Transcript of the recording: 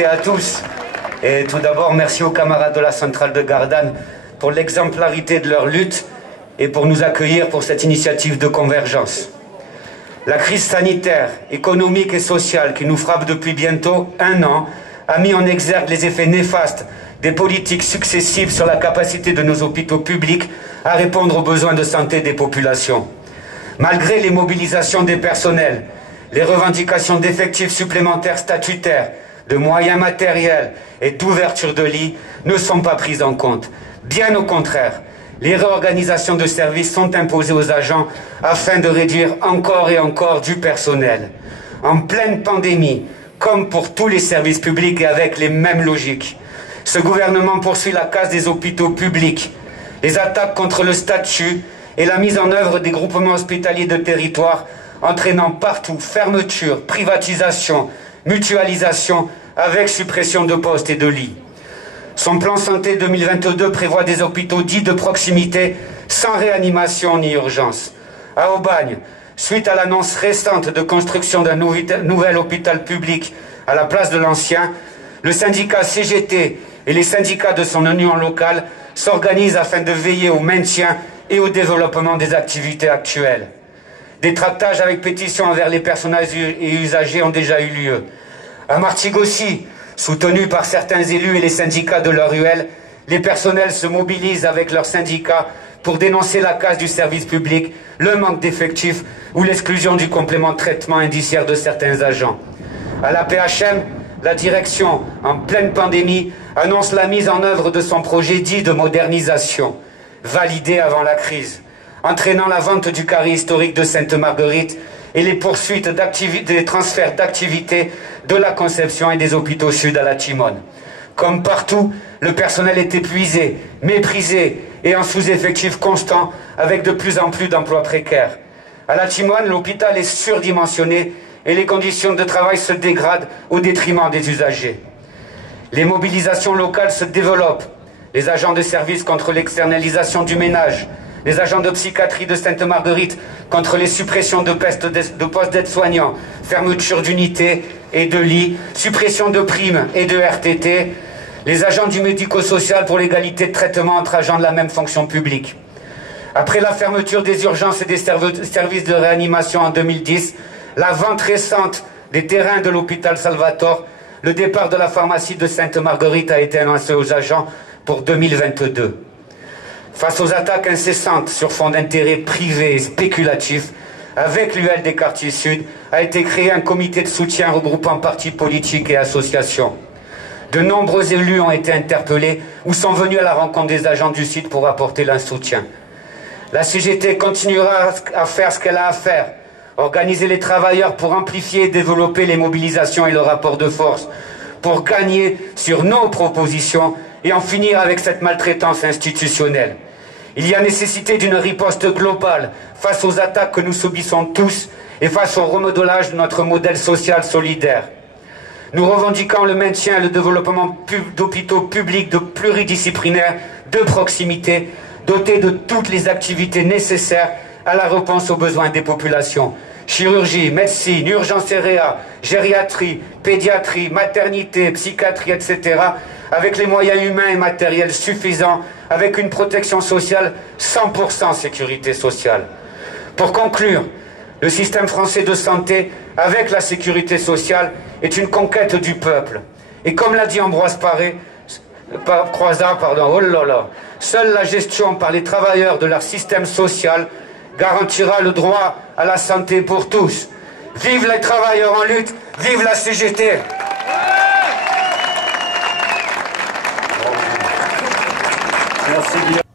et à tous. Et tout d'abord, merci aux camarades de la centrale de Gardanne pour l'exemplarité de leur lutte et pour nous accueillir pour cette initiative de convergence. La crise sanitaire, économique et sociale qui nous frappe depuis bientôt 1 an a mis en exergue les effets néfastes des politiques successives sur la capacité de nos hôpitaux publics à répondre aux besoins de santé des populations. Malgré les mobilisations des personnels, les revendications d'effectifs supplémentaires statutaires, de moyens matériels et d'ouverture de lits ne sont pas prises en compte. Bien au contraire, les réorganisations de services sont imposées aux agents afin de réduire encore et encore du personnel. En pleine pandémie, comme pour tous les services publics et avec les mêmes logiques, ce gouvernement poursuit la casse des hôpitaux publics, les attaques contre le statut et la mise en œuvre des groupements hospitaliers de territoire, entraînant partout fermeture, privatisation, mutualisation, avec suppression de postes et de lits. Son plan santé 2022 prévoit des hôpitaux dits de proximité, sans réanimation ni urgence. À Aubagne, suite à l'annonce récente de construction d'un nouvel hôpital public à la place de l'ancien, le syndicat CGT et les syndicats de son union locale s'organisent afin de veiller au maintien et au développement des activités actuelles. Des tractages avec pétition envers les personnels et usagers ont déjà eu lieu. À Martigossi, soutenu par certains élus et les syndicats de leur UL, les personnels se mobilisent avec leurs syndicats pour dénoncer la casse du service public, le manque d'effectifs ou l'exclusion du complément de traitement indiciaire de certains agents. À la PHM, la direction, en pleine pandémie, annonce la mise en œuvre de son projet dit de modernisation, validé avant la crise, entraînant la vente du carré historique de Sainte-Marguerite et les poursuites des transferts d'activités de la Conception et des hôpitaux sud à la Timone. Comme partout, le personnel est épuisé, méprisé et en sous-effectif constant avec de plus en plus d'emplois précaires. À la Timone, l'hôpital est surdimensionné et les conditions de travail se dégradent au détriment des usagers. Les mobilisations locales se développent. Les agents de service contre l'externalisation du ménage, les agents de psychiatrie de Sainte-Marguerite contre les suppressions de postes d'aides-soignants, fermeture d'unités et de lits, suppression de primes et de RTT, les agents du médico-social pour l'égalité de traitement entre agents de la même fonction publique. Après la fermeture des urgences et des services de réanimation en 2010, la vente récente des terrains de l'hôpital Salvatore, le départ de la pharmacie de Sainte-Marguerite a été annoncé aux agents pour 2022. Face aux attaques incessantes sur fond d'intérêts privés et spéculatifs, avec l'UL des quartiers sud, a été créé un comité de soutien regroupant partis politiques et associations. De nombreux élus ont été interpellés ou sont venus à la rencontre des agents du site pour apporter leur soutien. La CGT continuera à faire ce qu'elle a à faire, organiser les travailleurs pour amplifier et développer les mobilisations et le rapport de force, pour gagner sur nos propositions et en finir avec cette maltraitance institutionnelle. Il y a nécessité d'une riposte globale face aux attaques que nous subissons tous et face au remodelage de notre modèle social solidaire. Nous revendiquons le maintien et le développement d'hôpitaux publics pluridisciplinaires de proximité, dotés de toutes les activités nécessaires à la réponse aux besoins des populations. Chirurgie, médecine, urgence et réa, gériatrie, pédiatrie, maternité, psychiatrie, etc., avec les moyens humains et matériels suffisants, avec une protection sociale 100% sécurité sociale. Pour conclure, le système français de santé, avec la sécurité sociale, est une conquête du peuple. Et comme l'a dit Ambroise Croizat, seule la gestion par les travailleurs de leur système social garantira le droit à la santé pour tous. Vive les travailleurs en lutte, vive la CGT. Merci bien.